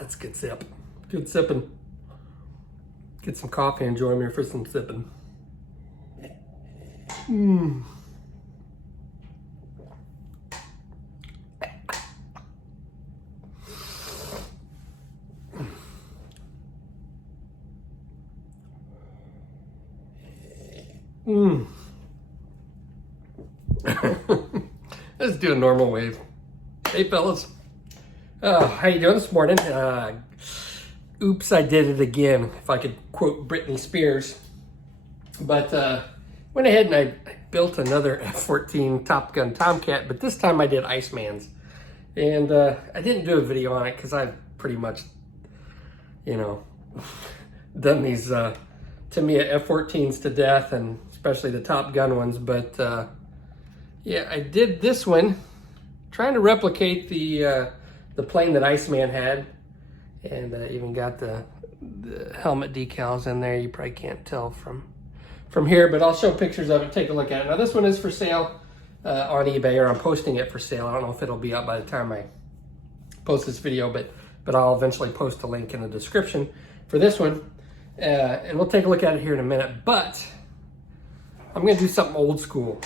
That's a good sip. Good sipping. Get some coffee and join me for some sipping. Let's do a normal wave. Hey fellas, how you doing this morning? Oops, I did it again, if I could quote Britney Spears. But went ahead and I built another F-14 Top Gun Tomcat, but this time I did Iceman's. And I didn't do a video on it because I've pretty much, you know, done these Tamiya F-14s to death, and especially the Top Gun ones. But yeah, I did this one, trying to replicate the plane that Iceman had, and even got the helmet decals in there. You probably can't tell from here, but I'll show pictures of it. Take a look at it. Now this one is for sale on eBay, or I'm posting it for sale. I don't know if it'll be up by the time I post this video, but I'll eventually post a link in the description for this one, and we'll take a look at it here in a minute. But I'm going to do something old school.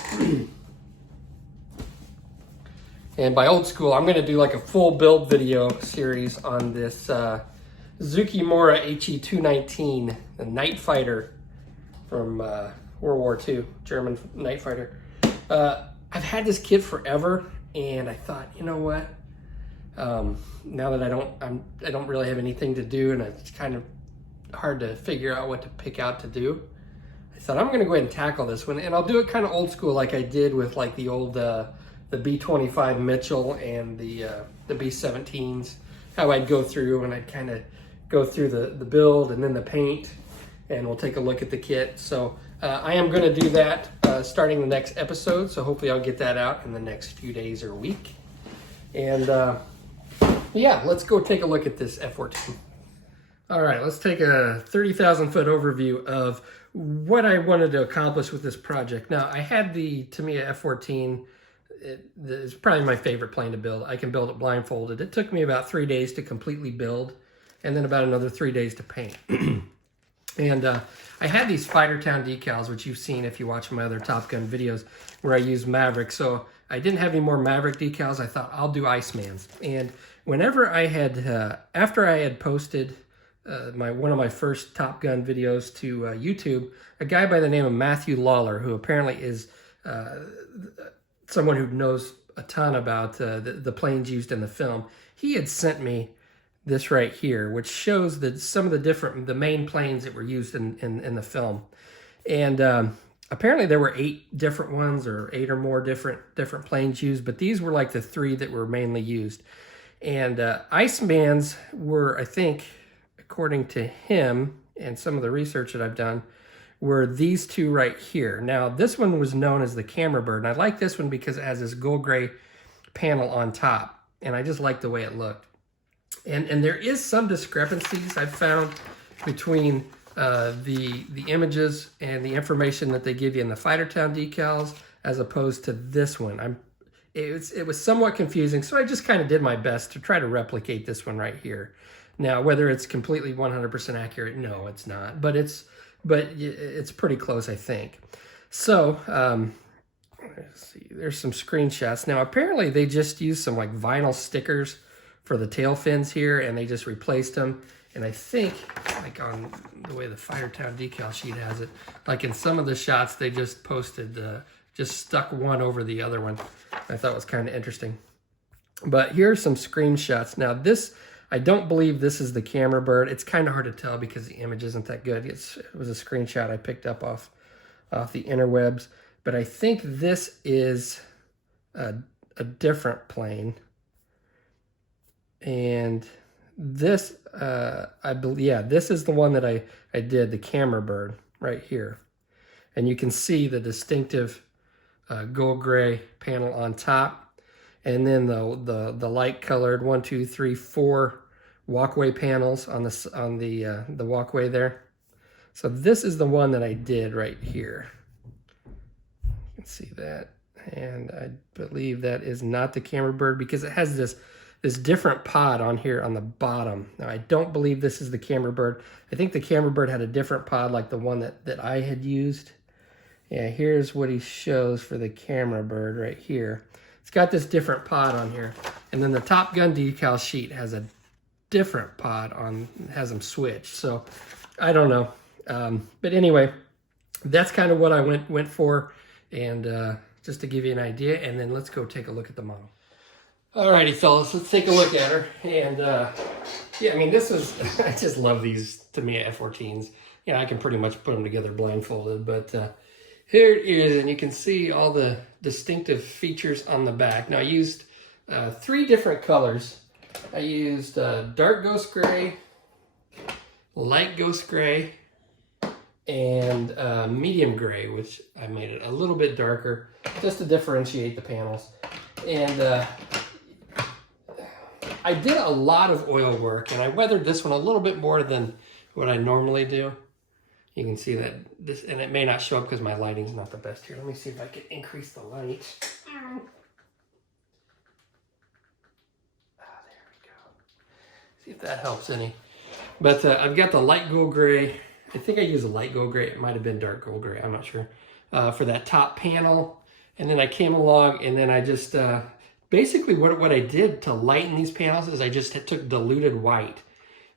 And by old school, I'm going to do like a full build video series on this Zukimura HE-219, the night fighter from World War II, German night fighter. I've had this kit forever, and I thought, you know what? Now that I don't really have anything to do, and it's kind of hard to figure out what to pick out to do, I thought I'm going to go ahead and tackle this one, and I'll do it kind of old school, like I did with like the old the B-25 Mitchell and the B-17s. How I'd go through, and I'd kind of go through the build and then the paint, and we'll take a look at the kit. So I am going to do that starting the next episode, so hopefully I'll get that out in the next few days or week. And yeah, let's go take a look at this F-14. All right, let's take a 30,000 foot overview of what I wanted to accomplish with this project. Now, I had the Tamiya F-14. It's probably my favorite plane to build. I can build it blindfolded. It took me about 3 days to completely build, and then about another 3 days to paint. And I had these Fighter Town decals, which you've seen if you watch my other Top Gun videos, where I use Maverick. So I didn't have any more Maverick decals. I thought I'll do Iceman's. And whenever I had, after I had posted one of my first Top Gun videos to YouTube, a guy by the name of Matthew Lawler, who apparently is someone who knows a ton about the planes used in the film, he had sent me this right here, which shows that some of the main planes that were used in the film. And apparently there were 8 different ones, or 8 or more different planes used, but these were like the 3 that were mainly used. And Iceman's were, I think, according to him and some of the research that I've done, were these 2 right here. Now, this one was known as the Camera Bird, and I like this one because it has this gold gray panel on top, and I just like the way it looked. And there is some discrepancies I've found between the images and the information that they give you in the Fighter Town decals as opposed to this one. It was somewhat confusing, so I just kind of did my best to try to replicate this one right here. Now, whether it's completely 100% accurate, no, it's not, but it's pretty close, I think. So, let's see, there's some screenshots. Now, apparently they just used some like vinyl stickers for the tail fins here, and they just replaced them. And I think, like on the way the Fighter Town decal sheet has it, like in some of the shots, they just posted, just stuck one over the other one. I thought was kind of interesting. But here's some screenshots. Now this, I don't believe this is the Camera Bird. It's kind of hard to tell because the image isn't that good. It was a screenshot I picked up off the interwebs. But I think this is a different plane. And this, I believe, yeah, this is the one that I did, the Camera Bird right here. And you can see the distinctive gold gray panel on top. And then the light colored 1, 2, 3, 4 walkway panels on the walkway there. So this is the one that I did right here. You can see that, and I believe that is not the Camera Bird because it has this this different pod on here on the bottom. Now, I don't believe this is the camera bird. I think the camera bird had a different pod like the one that I had used. Yeah, here's what he shows for the camera bird right here. It's got this different pod on here. And then the Top Gun decal sheet has a different pod on, has them switched. So I don't know. But anyway, that's kind of what I went for. And just to give you an idea, and then let's go take a look at the model. Alrighty, fellas, let's take a look at her. And yeah, I mean, this is, I just love these Tamiya F-14s. Yeah, I can pretty much put them together blindfolded, but here it is, and you can see all the distinctive features on the back. Now, I used 3 different colors. I used dark ghost gray, light ghost gray, and medium gray, which I made it a little bit darker just to differentiate the panels. And I did a lot of oil work, and I weathered this one a little bit more than what I normally do. You can see that this, and it may not show up because my lighting's not the best here. Let me see if I can increase the light. There we go. See if that helps any. But I've got the light gold gray. I think I used a light gold gray. It might have been dark gold gray. I'm not sure. For that top panel. And then I came along, and then I just... basically, what I did to lighten these panels is I just took diluted white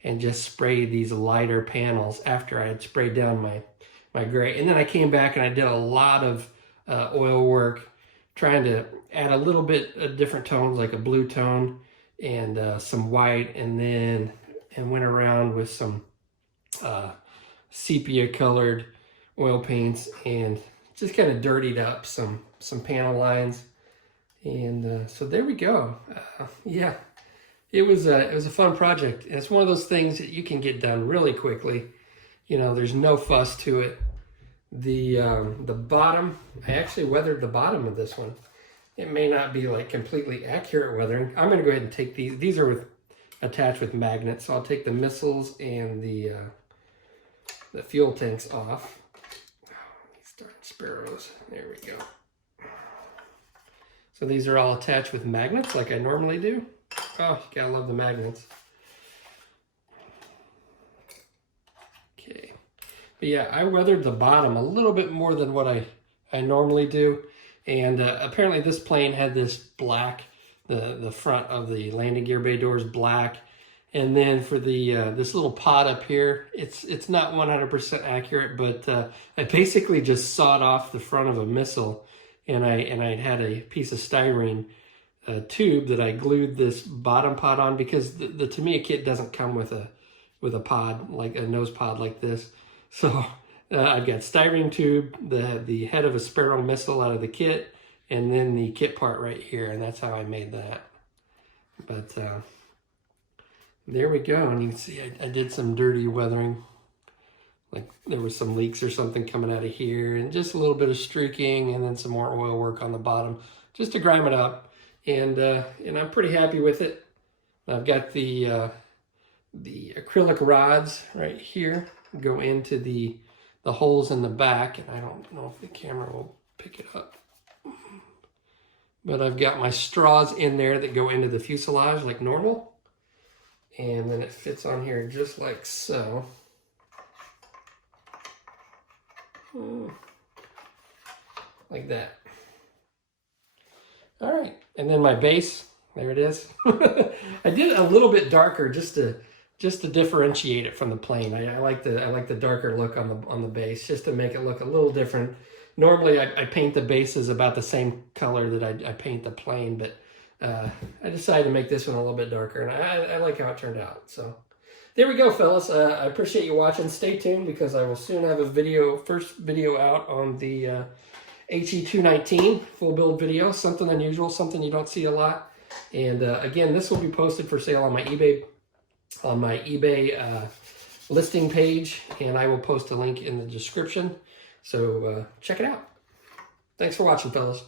and just sprayed these lighter panels after I had sprayed down my gray. And then I came back and I did a lot of oil work, trying to add a little bit of different tones, like a blue tone and some white, and then went around with some sepia-colored oil paints and just kind of dirtied up some panel lines. And so there we go. Yeah, it was a fun project. And it's one of those things that you can get done really quickly. You know, there's no fuss to it. The bottom, I actually weathered the bottom of this one. It may not be like completely accurate weathering. I'm going to go ahead and take these. These are attached with magnets. So I'll take the missiles and the fuel tanks off. These darn sparrows. There we go. So these are all attached with magnets like I normally do. Oh, you gotta love the magnets. Okay. But yeah, I weathered the bottom a little bit more than what I normally do. And apparently this plane had this black, the front of the landing gear bay door is black. And then for the this little pod up here, it's not 100% accurate, but I basically just sawed off the front of a missile. And I had a piece of styrene tube that I glued this bottom pod on, because the Tamiya kit doesn't come with a pod, like a nose pod like this. So I've got styrene tube, the head of a Sparrow missile out of the kit, and then the kit part right here, and that's how I made that. But there we go, and you can see I did some dirty weathering. Like there was some leaks or something coming out of here, and just a little bit of streaking, and then some more oil work on the bottom just to grime it up. And I'm pretty happy with it. I've got the acrylic rods right here go into the holes in the back, and I don't know if the camera will pick it up. But I've got my straws in there that go into the fuselage like normal, and then it fits on here just like so. Like that. All right, and then my base, there it is. I did it a little bit darker just to differentiate it from the plane. I like the darker look on the base, just to make it look a little different. Normally I paint the bases about the same color that I paint the plane, but I decided to make this one a little bit darker, and I like how it turned out. So there we go, fellas. I appreciate you watching. Stay tuned, because I will soon have a first video out on the HE219 full build video. Something unusual, something you don't see a lot. And again, this will be posted for sale on my eBay listing page, and I will post a link in the description. So check it out. Thanks for watching, fellas.